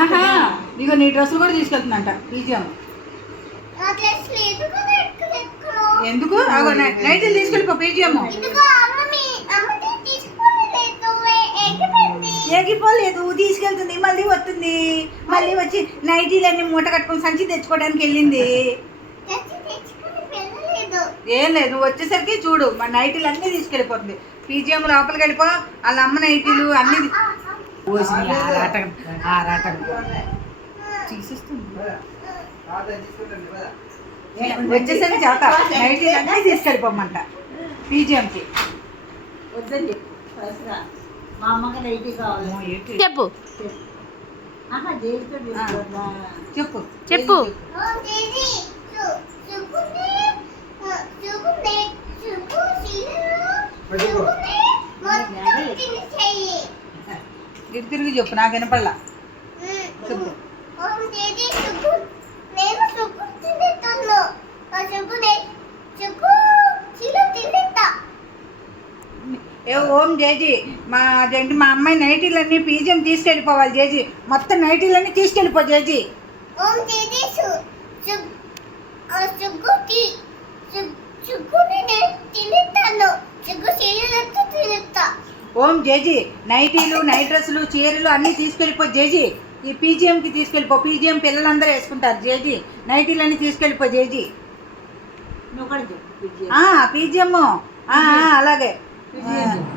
ఆహా ఇగో నీ డ్రెస్సులు కూడా తీసుకెళ్తుందంట పీజిఎం. ఎందుకు అగో నైట్లు తీసుకెళ్ళిపో పీజిఎం. ఎగిపోలేదు, తీసుకెళ్తుంది, మళ్ళీ వస్తుంది, మళ్ళీ వచ్చి నైటీలన్నీ మూట కట్టుకుని సంచి తెచ్చుకోవడానికి వెళ్ళింది. ఏం లేదు, నువ్వు వచ్చేసరికి చూడు మా నైటీలు అన్నీ తీసుకెళ్ళిపోతుంది. పీజిఎం లోపలికి వెళ్ళిపో, వాళ్ళ అమ్మ నైటీలు అన్నీ తీసేస్తుంది. వచ్చేసరికి చేత నైటీలు అన్నీ తీసుకెళ్ళిపోమంట పీజిఎంకి. వద్దండి మా అమ్మకి నైటీ కావాలి. చెప్పు చెప్పు చెప్పు. ఇటు తిరిగి చెప్పు, నాకు వినపడలా. చెప్పు. ఓం జేజీ మా అదేంటి మా అమ్మాయి నైటీలన్నీ పీజిఎం తీసుకెళ్ళిపోవాలి జేజీ. మొత్తం నైటీలన్నీ తీసుకెళ్ళిపో జేజీ. ఓం జేజీ నైటీలు నైట్ డ్రెస్సులు చీరలు అన్నీ తీసుకెళ్ళిపో జేజీ. ఈ పీజిఎంకి తీసుకెళ్ళిపో. పీజిఎం పిల్లలందరూ వేసుకుంటారు జేజీ. నైటీలన్నీ తీసుకెళ్ళిపో జేజీ. పీజిఎం అలాగే.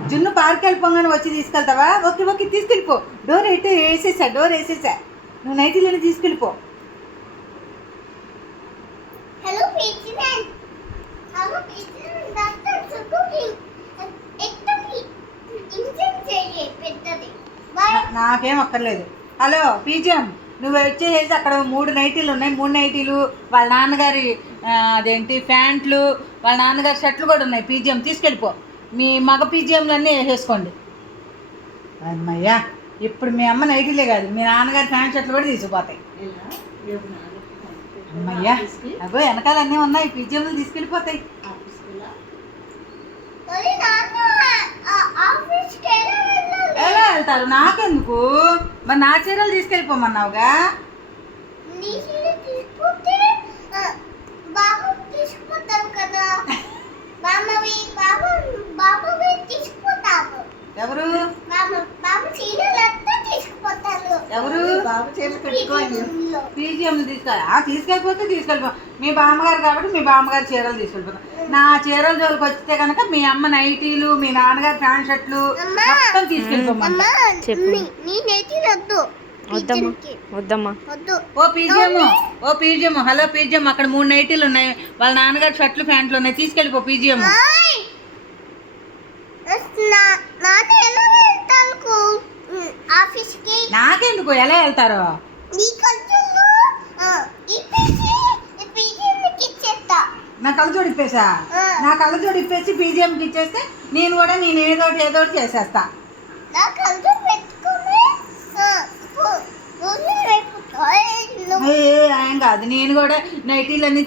జున్ను పార్క్ వెళ్ళిపోగానే వచ్చి తీసుకెళ్తావా? ఓకే ఓకే తీసుకెళ్ళిపో. డోర్ వేసేసా నువ్వు నైటీలన్నీ తీసుకెళ్ళిపో. నాకేం అక్కర్లేదు. హలో పీజిఎం, నువ్వు వచ్చేసి అక్కడ 3 నైటీలు ఉన్నాయి. 3 నైటీలు, వాళ్ళ నాన్నగారి అదేంటి ప్యాంట్లు, వాళ్ళ నాన్నగారి షర్ట్లు కూడా ఉన్నాయి. పీజిఎం తీసుకెళ్ళిపో. మీ మగ పీజిఎంలన్నీ వేసేసుకోండి. అమ్మయ్యా, ఇప్పుడు మీ అమ్మ నైటీలే కాదు, మీ నాన్నగారి ప్యాంట్ షర్ట్లు కూడా తీసుకుపోతాయి. అమ్మయ్యా, అగో వెనకాల అన్నీ ఉన్నాయి, పీజిఎంలు తీసుకెళ్ళిపోతాయి. ఎలా వెళ్తారు? నాకెందుకు? మరి నా చీరలు తీసుకెళ్ళిపోమన్నావుగా. ఎవరు ఎవరు పీజిఎంలు తీసుకెళ్ళిపోతే తీసుకెళ్ళిపో. మీ బామ్మగారు కాబట్టి మీ బామ్మగారు చీరలు తీసుకెళ్ళిపోతాం. నా చీరల జోలికి వచ్చితే కనుక మీ అమ్మ నైటీలు, మీ నాన్నగారు ప్యాంట్ షర్ట్లు మొత్తం తీసుకెళ్ళిపోమా. వద్దమ్మా. ఓ పీజిఎం హలో పీజిఎం, అక్కడ 3 నైటీలు ఉన్నాయి, వాళ్ళ నాన్నగారు షర్ట్లు ప్యాంట్లు ఉన్నాయి, తీసుకెళ్ళిపో పీజిఎం. నాకెందుకు? ఎలా వెళ్తారో నా కళ్ళజోడు ఇప్పేసా. నా కళ్ళజోడు ఇప్పేసి పీజిఎంకి ఇచ్చేస్తే నేను ఏదోటి చేసేస్తా. ఏం కాదు, నేను కూడా నైటీలన్నీ